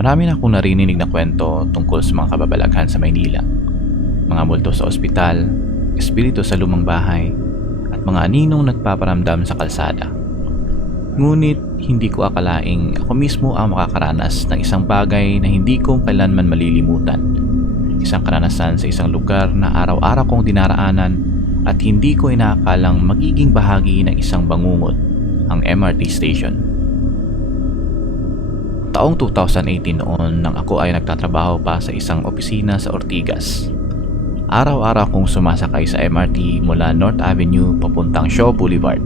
Marami na akong narinig na kwento tungkol sa mga kababalaghan sa Maynila. Mga multo sa ospital, espiritu sa lumang bahay, at mga aninong nagpaparamdam sa kalsada. Ngunit hindi ko akalaing ako mismo ang makakaranas ng isang bagay na hindi ko kailanman malilimutan. Isang karanasan sa isang lugar na araw-araw kong dinaraanan at hindi ko inaakalang magiging bahagi ng isang bangungot, ang MRT station. Taong 2018 noon nang ako ay nagtatrabaho pa sa isang opisina sa Ortigas. Araw-araw kong sumasakay sa MRT mula North Avenue papuntang Shaw Boulevard.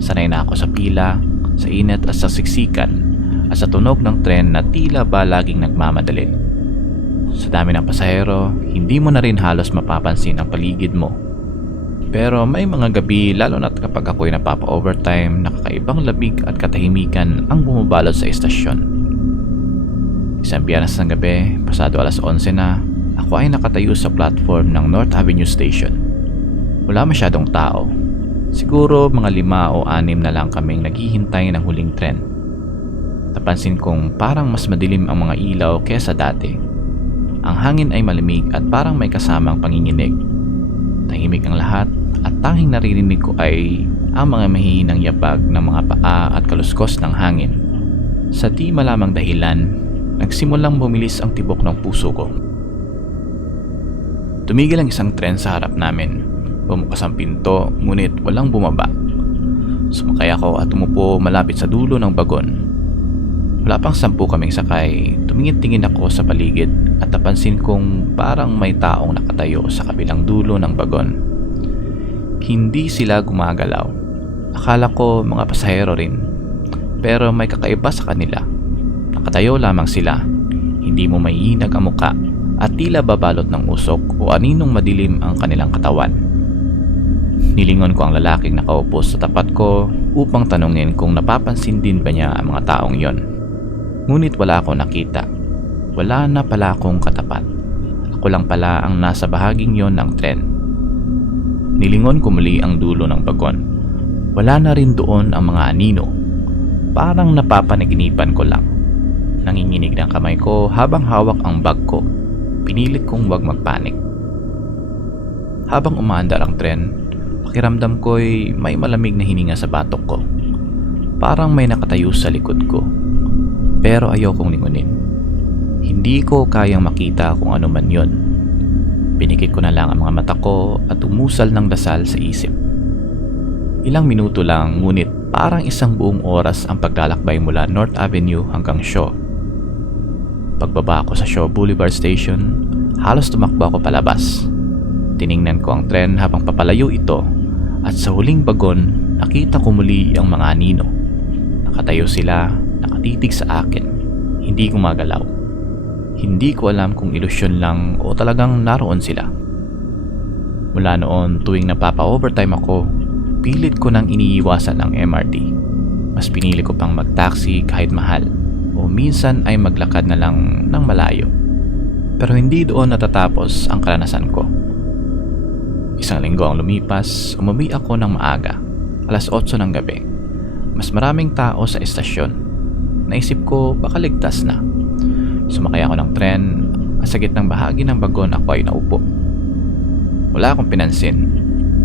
Sanay na ako sa pila, sa init at sa siksikan at sa tunog ng tren na tila ba laging nagmamadali. Sa dami ng pasahero, hindi mo na rin halos mapapansin ang paligid mo. Pero may mga gabi, lalo na't kapag ako'y napapa-overtime, nakakaibang lamig at katahimikan ang bumabalot sa estasyon. Isang Biyernes ng gabi, pasado alas 11 na, ako ay nakatayo sa platform ng North Avenue Station. Wala masyadong tao. Siguro mga 5 o 6 na lang kaming naghihintay ng huling tren. Napansin kong parang mas madilim ang mga ilaw kesa dati. Ang hangin ay malamig at parang may kasamang panginginig. Tahimik ang lahat at tanging naririnig ko ay ang mga mahihinang yabag ng mga paa at kaluskos ng hangin. Sa di malamang dahilan, nagsimulang bumilis ang tibok ng puso ko. Tumigil ang isang tren sa harap namin. Bumukas ang pinto, ngunit walang bumaba. Sumakay ako at umupo malapit sa dulo ng bagon. Wala pang 10 kaming sakay, tumingin-tingin ako sa paligid at napansin kong parang may taong nakatayo sa kabilang dulo ng bagon. Hindi sila gumagalaw. Akala ko mga pasahero rin. Pero may kakaiba sa kanila. Nakatayo lamang sila. Hindi mo maiinag ang muka at tila babalot ng usok o aninong madilim ang kanilang katawan. Nilingon ko ang lalaking nakaupo sa tapat ko upang tanungin kung napapansin din ba niya ang mga taong yon. Ngunit wala akong nakita. Wala na pala akong katapat. Ako lang pala ang nasa bahaging yon ng tren. Nilingon ko muli ang dulo ng bagon. Wala na rin doon ang mga anino. Parang napapanaginipan ko lang. Nanginginig ng kamay ko habang hawak ang bag ko. Pinilit kong wag magpanik. Habang umaandar ang tren, pakiramdam ko'y may malamig na hininga sa batok ko. Parang may nakatayo sa likod ko. Pero ayokong lingunin. Hindi ko kayang makita kung ano man yon. Pinikit ko na lang ang mga mata ko at umusal ng dasal sa isip. Ilang minuto lang, ngunit parang isang buong oras ang paglalakbay mula North Avenue hanggang Shaw. Pagbaba ko sa Shaw Boulevard Station, halos tumakbo ako palabas. Tiningnan ko ang tren habang papalayo ito at sa huling bagon, nakita ko muli ang mga anino. Nakatayo sila, nakatitig sa akin. Hindi gumagalaw. Hindi ko alam kung ilusyon lang o talagang naroon sila. Mula noon, tuwing napapa-overtime ako, pilit ko nang iniiwasan ang MRT. Mas pinili ko pang mag-taxi kahit mahal o minsan ay maglakad na lang ng malayo. Pero hindi doon natatapos ang karanasan ko. Isang linggo ang lumipas, umuwi ako ng maaga, alas 8 ng gabi. Mas maraming tao sa estasyon. Naisip ko baka ligtas na. Sumakay ako ng tren at sa gitnang bahagi ng bagon ako ay naupo. Wala akong pinansin.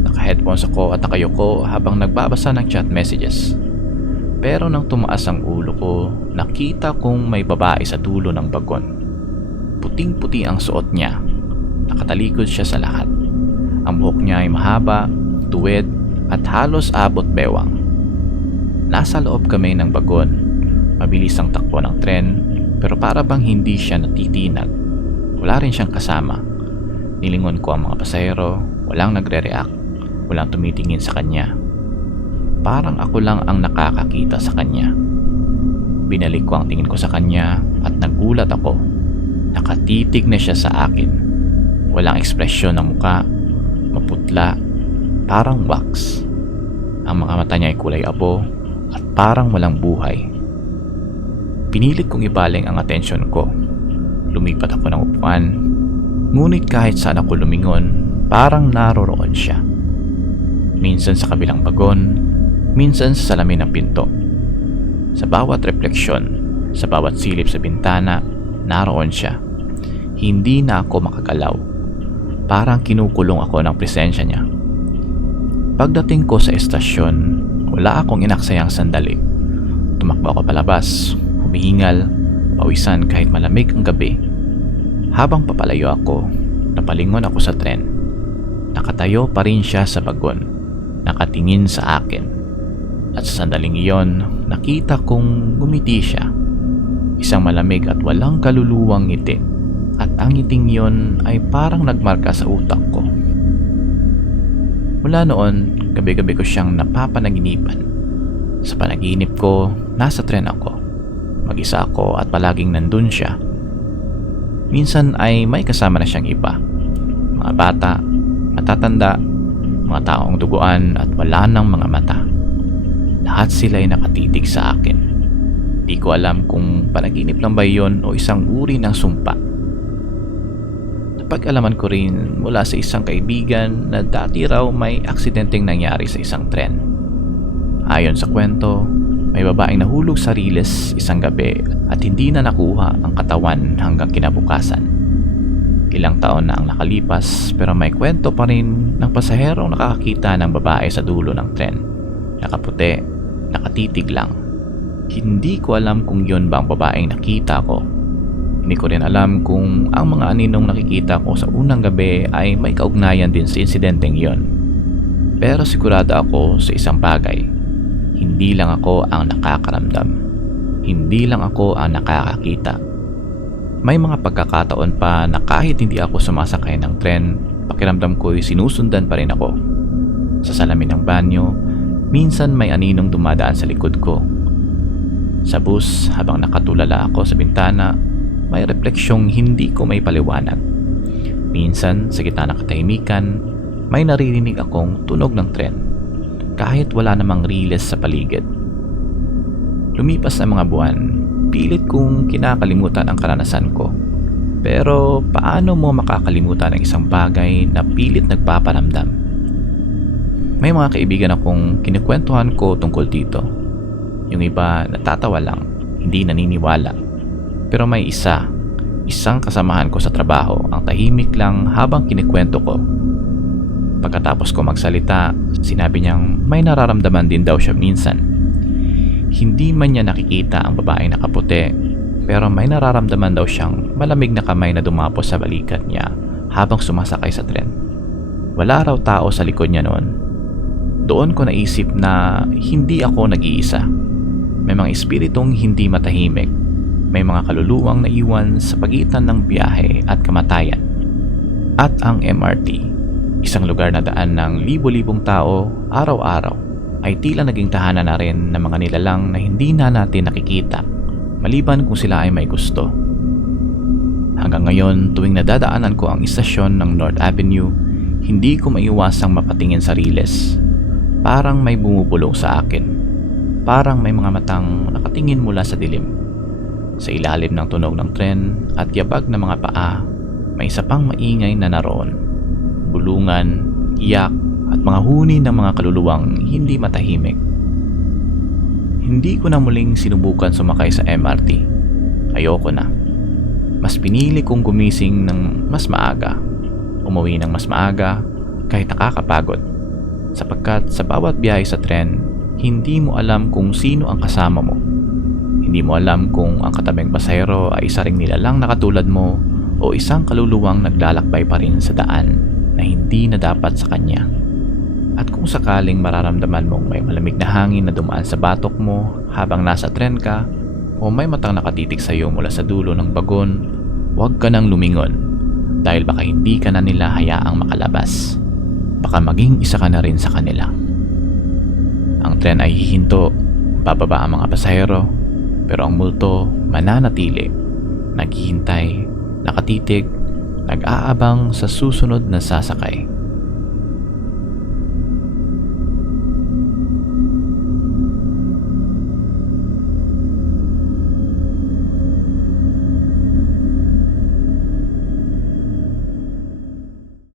Naka-headphones ako at nakayuko habang nagbabasa ng chat messages. Pero nang tumaas ang ulo ko, nakita kong may babae sa dulo ng bagon. Puting-puti ang suot niya. Nakatalikod siya sa lahat. Ang buhok niya ay mahaba, tuwid at halos abot bewang. Nasa loob kami ng bagon. Mabilis ang takbo ng tren pero para bang hindi siya natitinag. Wala rin siyang kasama. Nilingon ko ang mga pasahero, walang nagre-react, walang tumitingin sa kanya. Parang ako lang ang nakakakita sa kanya. Binalik ko ang tingin ko sa kanya at nagulat ako. Nakatitig na siya sa akin. Walang ekspresyon ng muka, maputla, parang wax. Ang mga mata niya ay kulay abo at parang walang buhay. Pinilit kong ibaling ang atensyon ko. Lumipat ako ng upuan. Ngunit kahit saan ako lumingon, parang naroroon siya. Minsan sa kabilang bagon, minsan sa salamin ng pinto. Sa bawat refleksyon, Sa bawat silip sa bintana, naroon siya. Hindi na ako makagalaw. Parang kinukulong ako ng presensya niya. Pagdating ko sa estasyon, wala akong inaksayang sandali. Tumakbo ako palabas, humihingal, pawisan kahit malamig ang gabi. Habang papalayo ako, napalingon ako sa tren. Nakatayo pa rin siya sa bagon, nakatingin sa akin. At sa sandaling iyon, nakita kong ngumiti siya. Isang malamig at walang kaluluwang ngiti. At ang ngiting iyon ay parang nagmarka sa utak ko. Mula noon, gabi-gabi ko siyang napapanaginipan. Sa panaginip ko, nasa tren ako. Mag-isa ako at palaging nandun siya. Minsan ay may kasama na siyang iba. Mga bata, matatanda, mga taong duguan at wala ng mga mata. Lahat sila ay nakatitig sa akin. Di ko alam kung panaginip lang ba yun o isang uri ng sumpa. Napag-alaman ko rin mula sa isang kaibigan na dati raw may aksidenteng nangyari sa isang tren. Ayon sa kwento, may babaeng nahulog sa riles isang gabi at hindi na nakuha ang katawan hanggang kinabukasan. Ilang taon na ang nakalipas pero may kwento pa rin ng pasaherong nakakita ng babae sa dulo ng tren. Nakaputi, nakatitig lang. Hindi ko alam kung yon ba ang babaeng nakita ko. Hindi ko rin alam kung ang mga aninong nakikita ko sa unang gabi ay may kaugnayan din sa insidenteng yon. Pero sigurado ako sa isang bagay. Hindi lang ako ang nakakaramdam. Hindi lang ako ang nakakakita. May mga pagkakataon pa na kahit hindi ako sumasakay ng tren, pakiramdam ko'y sinusundan pa rin ako. Sa salamin ng banyo, minsan may aninong dumadaan sa likod ko. Sa bus, habang nakatulala ako sa bintana, may refleksyong hindi ko may paliwanag. Minsan, sa gitna ng katahimikan, may naririnig akong tunog ng tren, kahit wala namang riles sa paligid. Lumipas ang mga buwan, pilit kong kinakalimutan ang karanasan ko. Pero paano mo makakalimutan ang isang bagay na pilit nagpaparamdam? May mga kaibigan akong kinikwentuhan ko tungkol dito. Yung iba natatawa lang, hindi naniniwala. Pero may isang kasamahan ko sa trabaho ang tahimik lang habang kinikwento ko. Pagkatapos ko magsalita, sinabi niyang may nararamdaman din daw siya minsan. Hindi man niya nakikita ang babaeng nakaputi, pero may nararamdaman daw siyang malamig na kamay na dumapos sa balikat niya habang sumasakay sa tren. Wala raw tao sa likod niya noon. Doon ko naisip na hindi ako nag-iisa. May mga espiritong hindi matahimik. May mga kaluluwang naiwan sa pagitan ng biyahe at kamatayan. At ang MRT, isang lugar na daan ng libo-libong tao araw-araw, ay tila naging tahanan na rin ng mga nilalang na hindi na natin nakikita, maliban kung sila ay may gusto. Hanggang ngayon, tuwing nadadaanan ko ang istasyon ng North Avenue, hindi ko maiwasang mapatingin sa riles. Parang may bumubulong sa akin. Parang may mga matang nakatingin mula sa dilim. Sa ilalim ng tunog ng tren at yabag ng mga paa, may isa pang maingay na naroon. Bulungan, iyak at mga huni ng mga kaluluwang hindi matahimik. Hindi ko na muling sinubukan sumakay sa MRT. Ayoko na. Mas pinili kong gumising ng mas maaga. Umuwi ng mas maaga kahit nakakapagod. Sapagkat sa bawat biyahe sa tren, hindi mo alam kung sino ang kasama mo. Hindi mo alam kung ang katabing pasahero ay isa ring nilalang na katulad mo o isang kaluluwang naglalakbay pa rin sa daan na hindi na dapat sa kanya. At kung sakaling mararamdaman mong may malamig na hangin na dumaan sa batok mo habang nasa tren ka o may matang nakatitig sa iyo mula sa dulo ng bagon, huwag ka nang lumingon dahil baka hindi ka na nila hayaang makalabas. Baka maging isa ka na rin sa kanila. Ang tren ay hihinto, bababa ang mga pasahero, pero ang multo mananatili, naghihintay, nakatitig, nag-aabang sa susunod na sasakay.